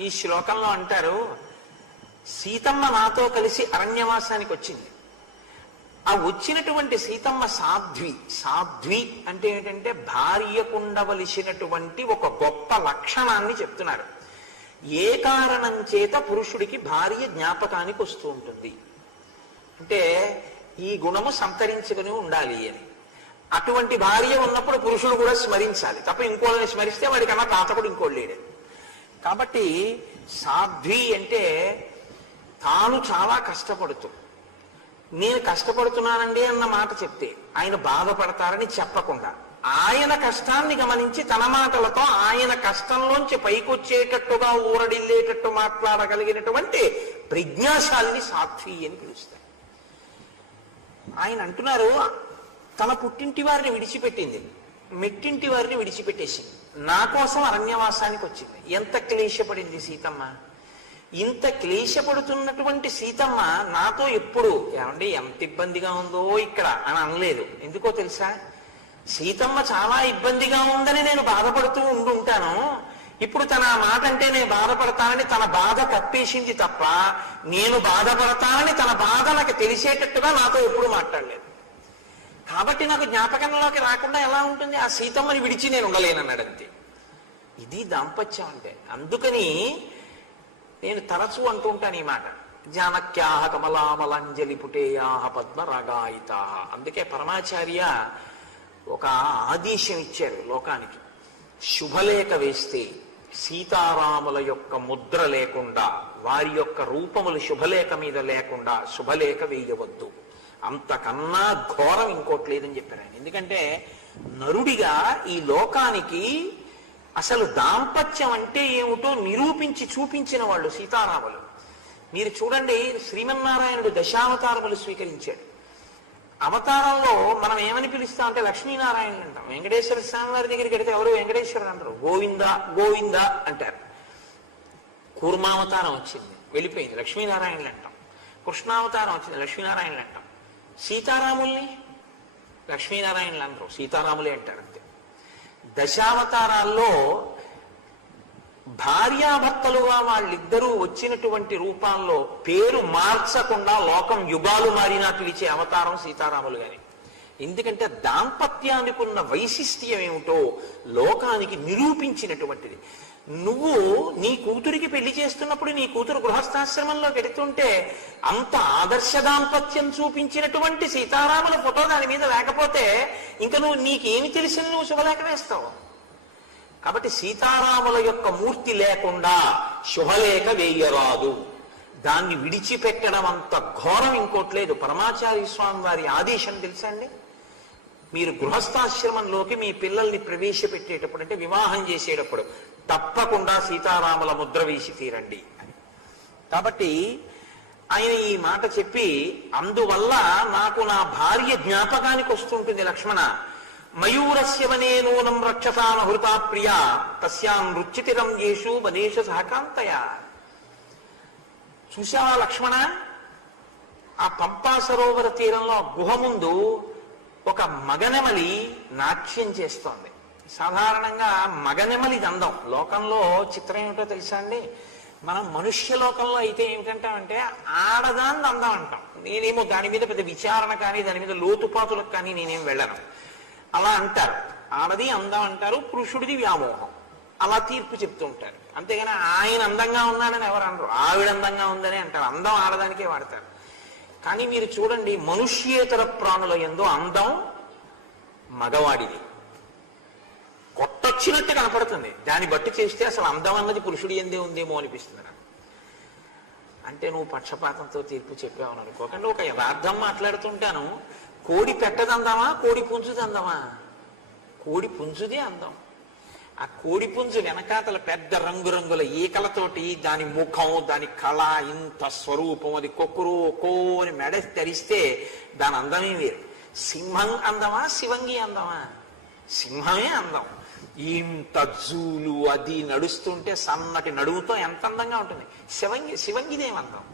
ఈ శ్లోకంలో అంటారు సీతమ్మ నాతో కలిసి అరణ్యవాసానికి వచ్చింది ఆ వచ్చినటువంటి సీతమ్మ సాధ్వి సాధ్వి అంటే ఏంటంటే భార్యకుండవలసినటువంటి ఒక గొప్ప లక్షణాన్ని చెప్తున్నారు. ఏ కారణం చేత పురుషుడికి భార్య జ్ఞాపకానికి వస్తూ ఉంటుంది? అంటే ఈ గుణము సంతరించుకుని ఉండాలి అని. అటువంటి భార్య ఉన్నప్పుడు పురుషుడు కూడా స్మరించాలి. తప్ప ఇంకోళ్ళని స్మరిస్తే వాడికన్నా తాతకుడు ఇంకోళ్ళు లేడు కాబట్టి సాధ్వి అంటే తాను చాలా కష్టపడుతూ. నేను కష్టపడుతున్నానండి అన్న మాట చెప్తే ఆయన బాధపడతారని చెప్పకుండా. ఆయన కష్టాన్ని గమనించి తన మాటలతో ఆయన కష్టంలోంచి పైకొచ్చేటట్టుగా ఊరడిల్లేటట్టు మాట్లాడగలిగినటువంటి ప్రజ్ఞాశాలిని సాధ్వి అని పిలుస్తారు. ఆయన అంటున్నారు తన పుట్టింటి వారిని విడిచిపెట్టింది. మెట్టింటి వారిని విడిచిపెట్టేసింది. నా కోసం అరణ్యవాసానికి వచ్చింది ఎంత క్లేశపడింది సీతమ్మ? ఇంత క్లేశపడుతున్నటువంటి సీతమ్మ నాతో ఎప్పుడు ఏమండి ఎంత ఇబ్బందిగా ఉందో ఇక్కడ అని అనలేదు. ఎందుకో తెలుసా? సీతమ్మ చాలా ఇబ్బందిగా ఉందని నేను బాధపడుతూ ఉండుంటాను. ఇప్పుడు తన మాట అంటే నేను బాధపడతానని తన బాధ కప్పేసింది తప్ప నేను బాధపడతానని తన బాధ నాకు తెలిసేటట్టుగా నాతో ఎప్పుడు మాట్లాడలేదు. కాబట్టి నాకు జ్ఞాపకంలోకి రాకుండా ఎలా ఉంటుంది? ఆ సీతమ్మని విడిచి నేను ఉండలేనన్నాడు అంతే. ఇది దాంపత్యం అంటే. అందుకని నేను తరచూ అంటుంటాను ఈ మాట. జానక్యాహ కమలామలంజలి పుటేయాహ పద్మరాగాయితా అందుకే పరమాచార్య ఒక ఆదేశం ఇచ్చారు లోకానికి. శుభలేఖ వేస్తే సీతారాముల యొక్క ముద్ర లేకుండా వారి యొక్క రూపములు శుభలేఖ మీద లేకుండా శుభలేఖ వేయవద్దు. అంతకన్నా ఘోరం ఇంకోటి లేదని చెప్పారు ఆయన. ఎందుకంటే నరుడిగా ఈ లోకానికి అసలు దాంపత్యం అంటే ఏమిటో నిరూపించి చూపించిన వాళ్ళు సీతారాములు. మీరు చూడండి శ్రీమన్నారాయణుడు దశావతారములు స్వీకరించాడు. అవతారంలో మనం ఏమని పిలుస్తాం అంటే లక్ష్మీనారాయణ అంటాం. వెంకటేశ్వర స్వామి వారి దగ్గరికి వెడితే ఎవరు వెంకటేశ్వరుడు అంటారు? గోవింద గోవింద అంటారు. కూర్మావతారం వచ్చింది వెళ్ళిపోయింది. లక్ష్మీనారాయణులు అంటాం. కృష్ణావతారం వచ్చింది లక్ష్మీనారాయణులు అంటాం. సీతారాముల్ని లక్ష్మీనారాయణులు అంటారు సీతారాములే అంటారు అంతే. దశావతారాల్లో భార్యాభర్తలుగా వాళ్ళిద్దరూ వచ్చినటువంటి రూపాల్లో పేరు మార్చకుండా లోకం యుగాలు మారినా పిలిచే అవతారం సీతారాములు గాని ఎందుకంటే దాంపత్యానికి ఉన్న వైశిష్ట్యం ఏమిటో లోకానికి నిరూపించినటువంటిది. నువ్వు నీ కూతురికి పెళ్ళి చేస్తున్నప్పుడు నీ కూతురు గృహస్థాశ్రమంలో పెడుతుంటే అంత ఆదర్శ దాంపత్యం చూపించినటువంటి సీతారాముల ఫోటో దాని మీద లేకపోతే ఇంకా నువ్వు నీకేమి తెలిసిన నువ్వు శుభలేఖ వేస్తావు. కాబట్టి సీతారాముల యొక్క మూర్తి లేకుండా శుభలేఖ వేయరాదు. దాన్ని విడిచిపెట్టడం అంత ఘోరం ఇంకోట్లేదు పరమాచార్య స్వామి వారి ఆదేశం తెలుసండి మీరు గృహస్థాశ్రమంలోకి మీ పిల్లల్ని ప్రవేశపెట్టేటప్పుడు అంటే వివాహం చేసేటప్పుడు తప్పకుండా సీతారాముల ముద్ర వేసి తీరండి. కాబట్టి ఆయన ఈ మాట చెప్పి అందువల్ల నాకు నా భార్య జ్ఞాపకానికి వస్తుంటుంది లక్ష్మణ. మయూరస్య వనే నూనం రక్షసామహృతా ప్రియ తస్యాం రుచితిరం యేషు వనేష సహకాంతయ. చూశావా లక్ష్మణ? ఆ పంపా సరోవర తీరంలో గుహ ముందు ఒక మగనెమలి నాట్యం చేస్తోంది. సాధారణంగా మగనెమలి అందం లోకంలో చిత్రం ఏమిటో తెలుసా అండి? మనం మనుష్య లోకంలో అయితే ఏమిటంటామంటే ఆడదాన్ని అందం అంటాం. నేనేమో దాని మీద పెద్ద విచారణ కానీ దాని మీద లోతుపాతులకు కానీ నేనేం వెళ్ళను. అలా అంటారు. ఆడది అందం అంటారు పురుషుడిది వ్యామోహం. అలా తీర్పు చెప్తూ ఉంటారు. అంతేగాని ఆయన అందంగా ఉన్నాడని ఎవరు అనరు. ఆవిడ అందంగా ఉందని అంటారు. అందం ఆడదానికే వాడతారు. కానీ మీరు చూడండి మనుష్యేతర ప్రాణుల ఎందో అందం మగవాడిది. వచ్చినట్టు కనపడుతుంది. దాన్ని బట్టి చేస్తే అసలు అందం అన్నది పురుషుడు ఎందే ఉందేమో అనిపిస్తుంది నాకు. అంటే నువ్వు పక్షపాతంతో తీర్పు చెప్పావు అనుకోకండి. ఒక యథార్థం మాట్లాడుతుంటాను. కోడి పెట్టదందామా? కోడి పుంజుదందామా? అందమా కోడి పుంజుదే అందం. ఆ కోడి పుంజు వెనకాతల పెద్ద రంగురంగుల ఈకలతోటి దాని ముఖం దాని కళ ఇంత స్వరూపం అది కొక్కురు కో అని మెడ తెరిస్తే దాని అందమే వేరు. సింహం అందమా? శివంగి అందమా? సింహమే అందం. ఇంత జూలు అది నడుస్తుంటే సన్నటి నడుముతో ఎంత అందంగా ఉంటుంది. శివంగి శివంగిదేం అందం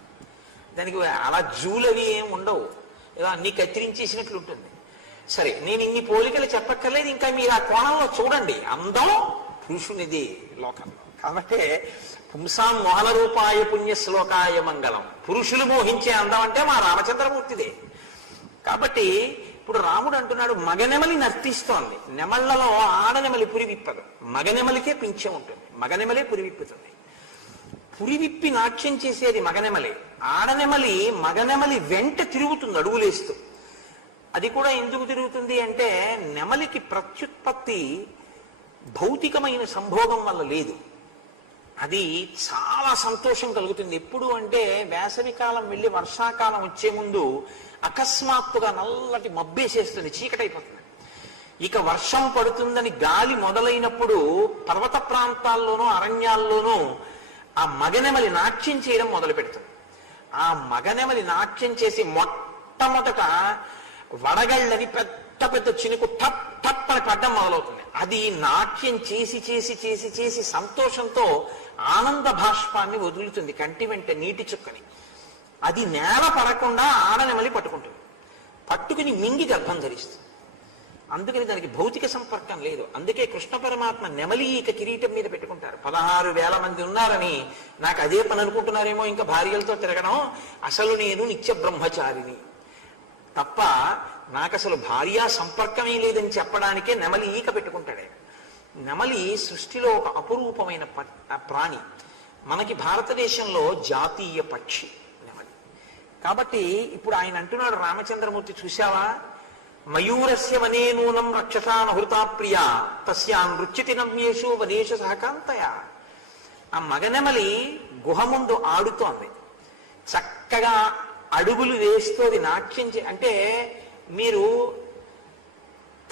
దానికి అలా జూలు అవి ఏం ఉండవు. ఏదో అన్ని కత్తిరించేసినట్లు ఉంటుంది. సరే నేను ఇన్ని పోలికలు చెప్పక్కర్లేదు ఇంకా మీరు ఆ కోణంలో చూడండి. అందం పురుషునిది లోకంలో కాబట్టి పుంసాం మోహన రూపాయ పుణ్య శ్లోకాయ మంగళం. పురుషులు మోహించే అందం అంటే మా రామచంద్రమూర్తిదే. కాబట్టి ఇప్పుడు రాముడు అంటున్నాడు మగనెమలి నర్తిస్తోంది. నెమళ్ళలో ఆడనెమలి పురివిప్పదు మగనెమలికే పింఛం ఉంటుంది. మగనెమలే పురివిప్పుతుంది పురివిప్పి నాట్యం చేసేది మగనెమలి ఆడనెమలి మగనెమలి వెంట తిరుగుతుంది అడుగులేస్తూ. అది కూడా ఎందుకు తిరుగుతుంది అంటే నెమలికి ప్రత్యుత్పత్తి భౌతికమైన సంభోగం వల్ల లేదు. అది చాలా సంతోషం కలుగుతుంది. ఎప్పుడు అంటే వేసవి కాలం వెళ్ళి వర్షాకాలం వచ్చే ముందు అకస్మాత్తుగా నల్లటి మబ్బేసేస్తుంది చీకటైపోతుంది. ఇక వర్షం పడుతుందని గాలి మొదలైనప్పుడు పర్వత ప్రాంతాల్లోనూ అరణ్యాల్లోనూ ఆ మగనెమలి నాట్యం చేయడం మొదలు పెడుతుంది ఆ మగనెమలి నాట్యం చేసి మొట్టమొదట వడగళ్ళని పెద్ద పెద్ద చినుకు టప్ టప్ అని పడ్డం మొదలవుతుంది. అది నాట్యం చేసి చేసి చేసి చేసి సంతోషంతో ఆనంద భాష్పాన్ని వదులుతుంది కంటి వెంట నీటి చుక్కని. అది నేల పడకుండా ఆడనెమలి పట్టుకుంటుంది. పట్టుకుని మింగి గర్భం ధరిస్తుంది. అందుకని దానికి భౌతిక సంపర్కం లేదు. అందుకే కృష్ణ పరమాత్మ నెమలి ఈక కిరీటం మీద పెట్టుకుంటారు. పదహారు వేల మంది ఉన్నారని నాకు అదే పని అనుకుంటున్నారేమో ఇంకా భార్యలతో తిరగడం. అసలు నేను నిత్య బ్రహ్మచారిని. తప్ప నాకు అసలు భార్యా సంపర్కమే లేదని చెప్పడానికే నెమలి ఈక పెట్టుకుంటాడే. నెమలి సృష్టిలో ఒక అపురూపమైన ప- ప్రాణి. మనకి భారతదేశంలో జాతీయ పక్షి నెమలి. కాబట్టి ఇప్పుడు ఆయన అంటున్నాడు రామచంద్రమూర్తి చూశావా? మయూరస్య వనే నూనం రక్షసాన హృతా ప్రియ తస్యా నృత్యతి నవ్యేషు వనేషు సహకాంతయ. ఆ మగనెమలి గుహ ముందు ఆడుతోంది. చక్కగా అడుగులు వేస్తోంది నాట్యం చే అంటే మీరు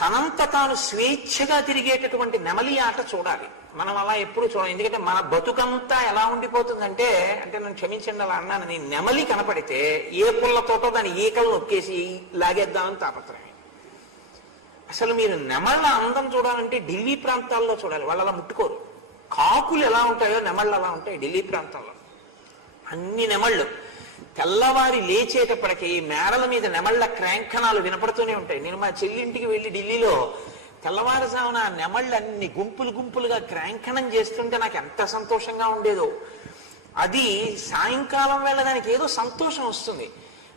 తనంత తాను స్వేచ్ఛగా తిరిగేటటువంటి నెమలి ఆట చూడాలి. మనం అలా ఎప్పుడు చూడాలి ఎందుకంటే మన బతుకంతా ఎలా ఉండిపోతుందంటే అంటే నన్ను క్షమించండి అలా అన్నాను. నేను నెమలి కనపడితే ఏ పుల్లతోటో దాని ఈకలు నొక్కేసి లాగేద్దామని తాపత్రయం. అసలు మీరు నెమళ్ళ అందం చూడాలంటే ఢిల్లీ ప్రాంతాల్లో చూడాలి. వాళ్ళు అలా ముట్టుకోరు. కాకులు ఎలా ఉంటాయో నెమళ్ళు అలా ఉంటాయి ఢిల్లీ ప్రాంతాల్లో. అన్ని నెమళ్ళు. తెల్లవారి లేచేటప్పటికి మేడల మీద నెమళ్ళ క్రాంకణాలు వినపడుతూనే ఉంటాయి. నేను మా చెల్లింటికి వెళ్ళి ఢిల్లీలో తెల్లవారుజామున ఆ నెమళ్ళు అన్ని గుంపులు గుంపులుగా క్రాంకణం చేస్తుంటే నాకు ఎంత సంతోషంగా ఉండేదో. అది సాయంకాలం వేళ దానికి ఏదో సంతోషం వస్తుంది.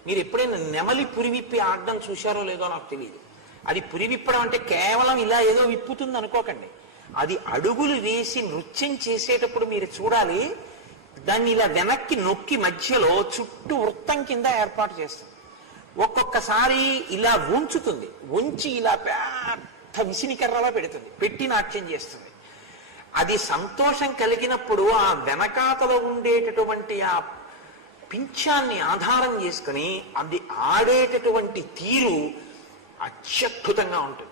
మీరు ఎప్పుడైనా నెమలి పురి విప్పి ఆడడం చూశారో లేదో నాకు తెలియదు. అది పురివిప్పడం అంటే కేవలం ఇలా ఏదో విప్పుతుంది అనుకోకండి. అది అడుగులు వేసి నృత్యం చేసేటప్పుడు మీరు చూడాలి. దాన్ని ఇలా వెనక్కి నొక్కి మధ్యలో చుట్టూ వృత్తం కింద ఏర్పాటు చేస్తుంది ఒక్కొక్కసారి ఇలా ఉంచుతుంది. ఉంచి ఇలా పెద్ద విసినికర్రలా పెడుతుంది. పెట్టి నాట్యం చేస్తుంది. అది సంతోషం కలిగినప్పుడు ఆ వెనకాతలో ఉండేటటువంటి ఆ పింఛాన్ని ఆధారం చేసుకుని అది ఆడేటటువంటి తీరు అత్యద్భుతంగా ఉంటుంది.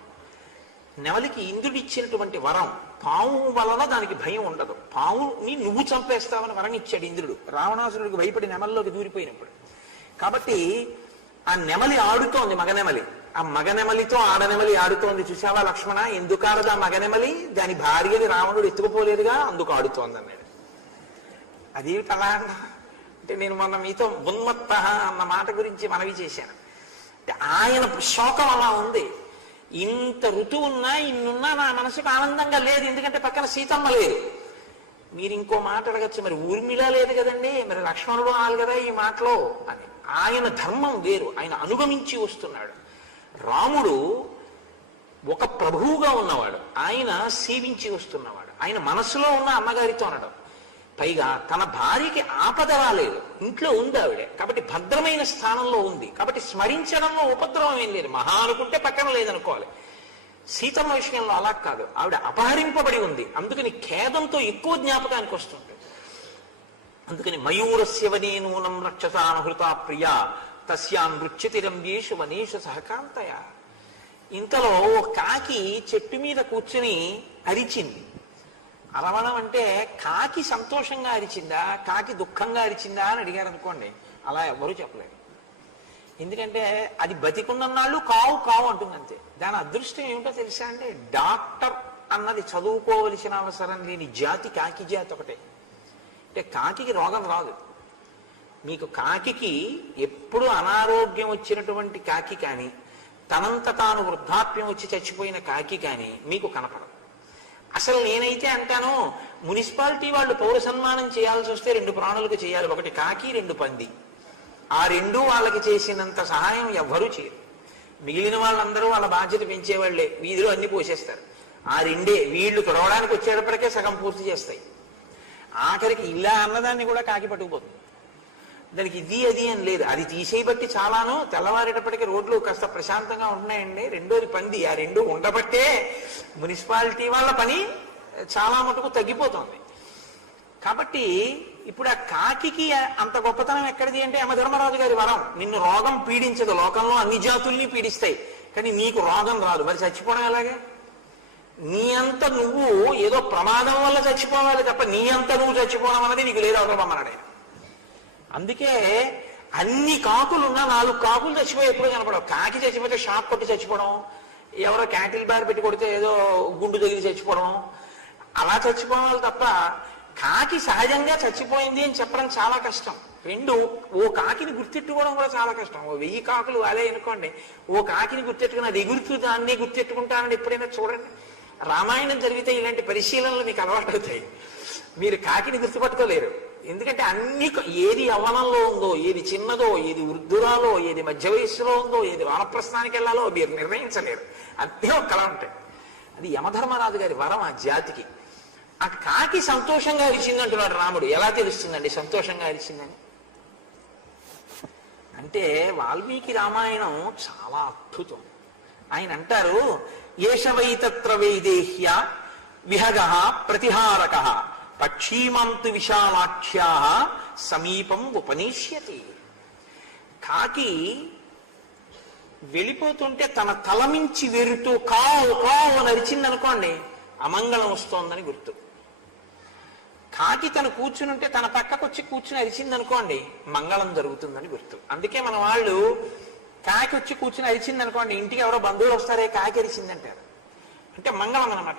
నెమలికి ఇంద్రుడు ఇచ్చినటువంటి వరం పాము వలన దానికి భయం ఉండదు. పాముని నువ్వు చంపేస్తావని వరం ఇచ్చాడు ఇంద్రుడు. రావణాసురుడికి భయపడి నెమల్లోకి దూరిపోయినప్పుడు. కాబట్టి ఆ నెమలి ఆడుతోంది మగనెమలి ఆ మగనెమలితో ఆడనెమలి ఆడుతోంది చూసావా లక్ష్మణ? ఎందుకాడదు ఆ మగనెమలి దాని భార్యని రావణుడు ఎత్తుకుపోలేదుగా అందుకు ఆడుతోంది అన్నాడు. అది అలా? అంటే నేను మొన్న మీతో ఉన్మత్త అన్న మాట గురించి మనవి చేశాను. ఆయన శోకం అలా ఉంది. ఇంత ఋతువు ఉన్నా ఇన్నున్నా నా మనసుకు ఆనందంగా లేదు. ఎందుకంటే పక్కన సీతమ్మ లేదు. మీరు ఇంకో మాట అడగచ్చు. మరి ఊర్మిళ లేదు కదండి. మరి లక్ష్మణుడు ఆలు కదా ఈ మాటలో అని. ఆయన ధర్మం వేరు. ఆయన అనుగమించి వస్తున్నాడు. రాముడు ఒక ప్రభువుగా ఉన్నవాడు. ఆయన సేవించి వస్తున్నవాడు. ఆయన మనసులో ఉన్న అమ్మగారితో అనడం. పైగా తన భార్యకి ఆపద రాలేదు. ఇంట్లో ఉంది ఆవిడే. కాబట్టి భద్రమైన స్థానంలో ఉంది. కాబట్టి స్మరించడంలో ఉపద్రవం ఏం లేదు. మహా అనుకుంటే పక్కన లేదనుకోవాలి. సీతమ్మ విషయంలో అలా కాదు. ఆవిడ అపహరింపబడి ఉంది. అందుకని ఖేదంతో ఎక్కువ జ్ఞాపకానికి వస్తుంది. అందుకని మయూరస్యవనే నూనం రక్షసానుహృత ప్రియ తస్యాం నృత్యతి రంభ్యేషు వనేషు సహకాంతయ. ఇంతలో ఓ కాకి చెట్టు మీద కూర్చుని అరిచింది. అరవడం అంటే కాకి సంతోషంగా అరిచిందా కాకి దుఃఖంగా అరిచిందా అని అడిగారు అనుకోండి. అలా ఎవరూ చెప్పలేరు. ఎందుకంటే అది బతికున్నన్నాళ్ళు కావు కావు అంటుంది అంతే దాని అదృష్టం ఏమిటో తెలుసా అంటే డాక్టర్ అన్నది చదువుకోవలసిన అవసరం లేని జాతి కాకి జాతి ఒకటే. అంటే కాకి రోగం రాదు. మీకు కాకి ఎప్పుడు అనారోగ్యం వచ్చినటువంటి కాకి కానీ తనంత తాను వృద్ధాప్యం వచ్చి చచ్చిపోయిన కాకి కానీ మీకు కనపడదు. అసలు నేనైతే అంటాను మున్సిపాలిటీ వాళ్ళు పౌర సన్మానం చేయాల్సి వస్తే రెండు ప్రాణులకు చేయాలి. ఒకటి కాకి రెండు పంది. ఆ రెండు వాళ్ళకి చేసినంత సహాయం ఎవ్వరూ చేయరు. మిగిలిన వాళ్ళందరూ వాళ్ళ బాధ్యత పెంచేవాళ్ళే. వీధిలో అన్ని పోసేస్తారు. ఆ రెండే వీళ్ళు తొడవడానికి వచ్చేటప్పటికే సగం పూర్తి చేస్తాయి. ఆఖరికి ఇలా అన్నదాన్ని కూడా కాకి పట్టుకుపోతుంది. దానికి ఇది అది అని లేదు. అది తీసేయబట్టి చాలాను తెల్లవారేటప్పటికి రోడ్లు కాస్త ప్రశాంతంగా ఉంటున్నాయండి. రెండోది పంది. ఆ రెండు ఉండబట్టే మున్సిపాలిటీ వాళ్ళ పని చాలా మటుకు తగ్గిపోతుంది. కాబట్టి ఇప్పుడు ఆ కాకికి అంత గొప్పతనం ఎక్కడిది అంటే యమధర్మరాజు గారి వరం. నిన్ను రోగం పీడించదు. లోకంలో అన్ని జాతుల్ని పీడిస్తాయి. కానీ నీకు రోగం రాదు. మరి చచ్చిపోవడం ఎలాగే? నీ అంత నువ్వు ఏదో ప్రమాదం వల్ల చచ్చిపోవాలి తప్ప నీ అంత నువ్వు చచ్చిపోవడం అన్నది నీకు లేదు అవసరం అన్నాడు ఆయన అందుకే అన్ని కాకులున్నా నాలుగు కాకులు చచ్చిపోయి ఎప్పుడూ కనపడవు. కాకి చచ్చిపోతే షాక్ కొట్టి చచ్చిపోవడం ఎవరో క్యాటిల్ బార్ పెట్టి కొడితే ఏదో గుండు తగిలి చచ్చిపోవడం అలా చచ్చిపోవాలి తప్ప కాకి సహజంగా చచ్చిపోయింది అని చెప్పడం చాలా కష్టం. రెండు ఓ కాకిని గుర్తెట్టుకోవడం కూడా చాలా కష్టం. ఓ వెయ్యి కాకులు అదే అనుకోండి ఓ కాకిని గుర్తెట్టుకుని అది ఎగురుతూ దాన్ని గుర్తెట్టుకుంటానని ఎప్పుడైనా చూడండి. రామాయణం జరిగితే ఇలాంటి పరిశీలనలు మీకు అలవాటవుతాయి. మీరు కాకిని గుర్తుపట్టుకోలేరు. ఎందుకంటే అన్ని ఏది యవనంలో ఉందో ఏది చిన్నదో ఏది వృద్ధురాలో ఏది మధ్య వయస్సులో ఉందో ఏది వానప్రస్థానికి వెళ్ళాలో మీరు నిర్ణయించలేరు. అన్నీ ఒక కళ ఉంటాయి. అది యమధర్మరాజు గారి వరం ఆ జాతికి. ఆ కాకి సంతోషంగా అరిచింది అంటున్నాడు రాముడు. ఎలా తెలుస్తుందండి సంతోషంగా అరిచిందని? అంటే వాల్మీకి రామాయణం చాలా అద్భుతం. ఆయన అంటారు ఏషవైతత్ర వైదేహ్య విహగ ప్రతిహారక. పక్షీమాంతు విశాలాక్ష్యా సమీపం ఉపనిష్యతి. కాకి వెళ్ళిపోతుంటే తన తలమించి వెరుతూ కావు కావు నరిచింది అనుకోండి అమంగళం వస్తోందని గుర్తు. కాకి తను కూర్చుని ఉంటే తన పక్కకు వచ్చి కూర్చుని అరిచింది అనుకోండి మంగళం జరుగుతుందని గుర్తు. అందుకే మన వాళ్ళు కాకి వచ్చి కూర్చుని అరిచింది అనుకోండి ఇంటికి ఎవరో బంధువులు వస్తారే కాకి అరిచింది అంటారు అంటే మంగళం అనమాట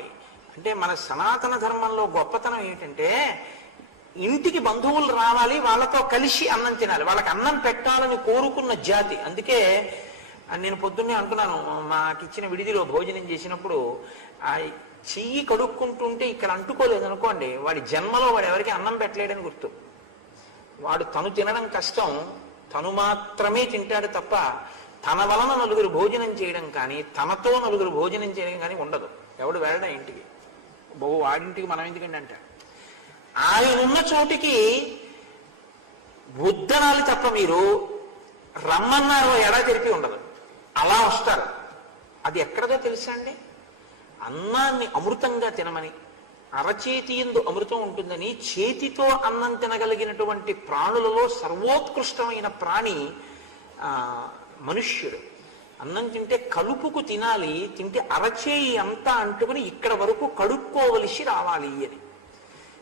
అంటే మన సనాతన ధర్మంలో గొప్పతనం ఏంటంటే ఇంటికి బంధువులు రావాలి వాళ్ళతో కలిసి అన్నం తినాలి. వాళ్ళకి అన్నం పెట్టాలని కోరుకున్న జాతి. అందుకే నేను పొద్దున్నే అంటున్నాను మాకు ఇచ్చిన విడిదిలో భోజనం చేసినప్పుడు ఆ చెయ్యి కడుక్కుంటుంటే ఇక్కడ అంటుకోలేదు అనుకోండి వాడి జన్మలో వాడు ఎవరికి అన్నం పెట్టలేడని గుర్తు. వాడు తను తినడం కష్టం తను మాత్రమే తింటాడు తప్ప తన వలన నలుగురు భోజనం చేయడం కానీ తనతో నలుగురు భోజనం చేయడం కానీ ఉండదు. ఎవడు వెళ్ళడం ఇంటికి? బహు వాడింటికి మనం ఎందుకండి అంటాడు ఆయన ఉన్న చోటికి వద్దనాలి తప్ప మీరు రమ్మన్నారు ఎడా తెలిపి ఉండదు. అలా వస్తారు. అది ఎక్కడదో తెలుసా అండి? అన్నాన్ని అమృతంగా తినమని అరచేతి ఎందు అమృతం ఉంటుందని చేతితో అన్నం తినగలిగినటువంటి ప్రాణులలో సర్వోత్కృష్టమైన ప్రాణి మనుష్యుడు. అన్నం తింటే కలుపుకు తినాలి తింటే అరచేయి అంతా అంటుకుని ఇక్కడ వరకు కడుక్కోవలసి రావాలి అని.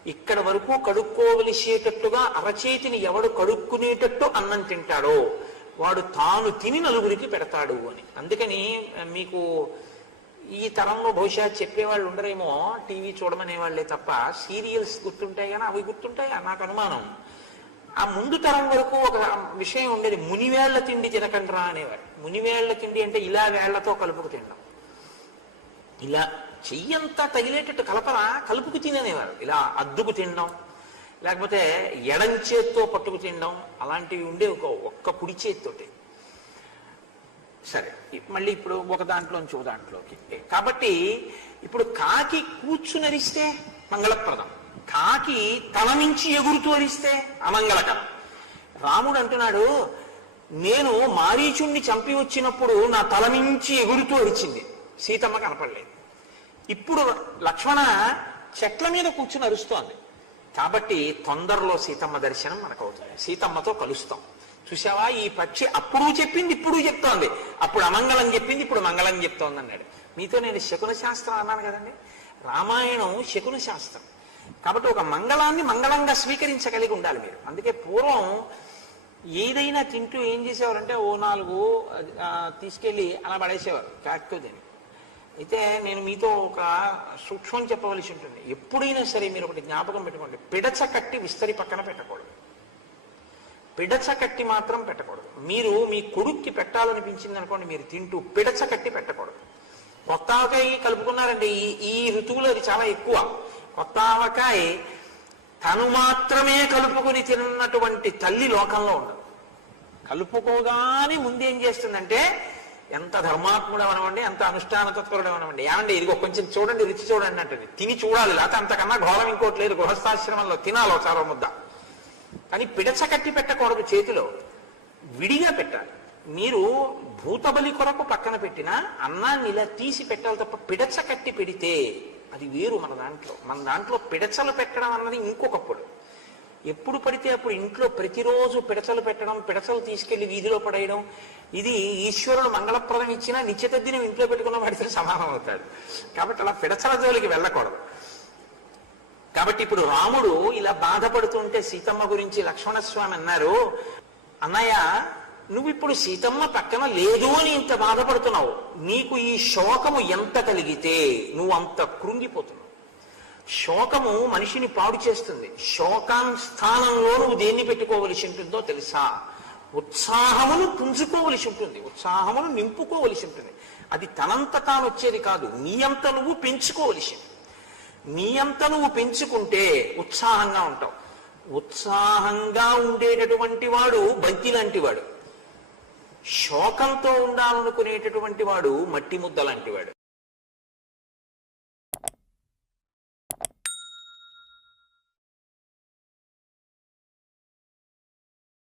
ఇక్కడ వరకు కడుక్కోవలసేటట్టుగా అరచేతిని ఎవడు కడుక్కునేటట్టు అన్నం తింటాడో వాడు తాను తిని నలుగురికి పెడతాడు అని. అందుకని మీకు ఈ తరంలో బహుశా చెప్పేవాళ్ళు ఉండరేమో టీవీ చూడమనే వాళ్ళే తప్ప సీరియల్స్ గుర్తుంటాయి? కానీ అవి గుర్తుంటాయా? నాకు అనుమానం. ఆ ముందు తరం వరకు ఒక విషయం ఉండేది మునివేళ్ళ తిండి తినకండ్రా అనేవారు. మునివేళ్ళ తిండి అంటే ఇలా వేళ్ళతో కలుపుకు తినడం. ఇలా చెయ్యంతా తగిలేటట్టు కలపరా కలుపుకు తిననేవారు. ఇలా అద్దుకు తినడం లేకపోతే ఎడం చేత్తో పట్టుకు తినడం అలాంటివి ఉండే ఒక ఒక్క కుడి చేతితోటి. సరే మళ్ళీ ఇప్పుడు ఒక దాంట్లోంచి ఒక దాంట్లోకి. కాబట్టి ఇప్పుడు కాకి కూర్చునరిస్తే మంగళప్రదం. కాకి తల నుంచి ఎగురుతూ అరిస్తే అమంగళకరం. రాముడు అంటున్నాడు నేను మారీచుణ్ణి చంపి వచ్చినప్పుడు నా తల నుంచి ఎగురుతూ అరిచింది. సీతమ్మ కనపడలేదు. ఇప్పుడు లక్ష్మణ చెట్ల మీద కూర్చుని అరుస్తోంది. కాబట్టి తొందరలో సీతమ్మ దర్శనం మనకు అవుతుంది సీతమ్మతో కలుస్తాం. చూసావా ఈ పక్షి అప్పుడు చెప్పింది ఇప్పుడు చెప్తోంది. అప్పుడు అమంగళం చెప్పింది ఇప్పుడు మంగళం చెప్తోంది అన్నాడు మీతో నేను శకున శాస్త్రం అన్నాను కదండి. రామాయణం శకున శాస్త్రం కాబట్టి ఒక మంగళాన్ని మంగళంగా స్వీకరించగలిగి ఉండాలి మీరు. అందుకే పూర్వం ఏదైనా తింటూ ఏం చేసేవారంటే ఓ నాలుగు తీసుకెళ్ళి అలా పడేసేవారు ఫ్యాక్టో తిని. అయితే నేను మీతో ఒక సూక్ష్మం చెప్పవలసి ఉంటుంది. ఎప్పుడైనా సరే మీరు ఒకటి జ్ఞాపకం పెట్టుకోండి. పిడచ కట్టి విస్తరి పక్కన పెట్టకూడదు. పిడచ కట్టి మాత్రం పెట్టకూడదు. మీరు మీ కొడుక్కి పెట్టాలనిపించింది అనుకోండి మీరు తింటూ పిడచ కట్టి పెట్టకూడదు. కొత్త ఆవకాయ కలుపుకున్నారండి ఈ ఈ ఋతువులో అది చాలా ఎక్కువ. కొత్త ఆవకాయ తను మాత్రమే కలుపుకుని తిన్నటువంటి తల్లి లోకంలో ఉండదు కలుపుకోగానే ముందేం చేస్తుందంటే ఎంత ధర్మాత్ముడు అనవండి ఎంత అనుష్ఠాన తత్పరుడు అనవండి ఏమండి ఇదిగో కొంచెం చూడండి రుచి చూడండి అంటుంది. తిని చూడాలి లేకపోతే అంతకన్నా ఘోరం ఇంకోటి లేదు. గృహస్థాశ్రమంలో తినాలో చాలా ముద్ద. కానీ పిడచ కట్టి పెట్టకూడదు చేతిలో. విడిగా పెట్టాలి. మీరు భూతబలి కొరకు పక్కన పెట్టిన అన్నాన్ని ఇలా తీసి పెట్టాలి తప్ప పిడచ కట్టి పెడితే అది వేరు మన దాంట్లో. మన దాంట్లో పిడచలు పెట్టడం అన్నది ఇంకొకప్పుడు. ఎప్పుడు పడితే అప్పుడు ఇంట్లో ప్రతిరోజు పిడచలు పెట్టడం పిడచలు తీసుకెళ్ళి వీధిలో పడేయడం ఇది ఈశ్వరుడు మంగళప్రదం ఇచ్చినా నిత్యత దినం ఇంట్లో పెట్టుకున్న వాడితో సమానం అవుతాడు. కాబట్టి అలా పిడచల జోలికి వెళ్ళకూడదు. కాబట్టి ఇప్పుడు రాముడు ఇలా బాధపడుతుంటే సీతమ్మ గురించి లక్ష్మణస్వామి అన్నారు అన్నయ్య నువ్వు ఇప్పుడు సీతమ్మ పక్కన లేదు అని ఇంత బాధపడుతున్నావు. నీకు ఈ శోకము ఎంత కలిగితే నువ్వు అంత కృంగిపోతున్నావు. శోకము మనిషిని పాడు చేస్తుంది. శోకాన్ స్థానంలో నువ్వు దేన్ని పెట్టుకోవలసి ఉంటుందో తెలుసా? ఉత్సాహమును పుంజుకోవలసి ఉంటుంది. ఉత్సాహమును నింపుకోవలసి ఉంటుంది. అది తనంత తాను వచ్చేది కాదు. నీ అంత నువ్వు పెంచుకోవలసింది నీ అంత నువ్వు పెంచుకుంటే ఉత్సాహంగా ఉంటావు. ఉత్సాహంగా ఉండేటటువంటి వాడు బంతి లాంటి వాడు. శోకంతో ఉండాలనుకునేటటువంటి వాడు మట్టి ముద్ద లాంటివాడు.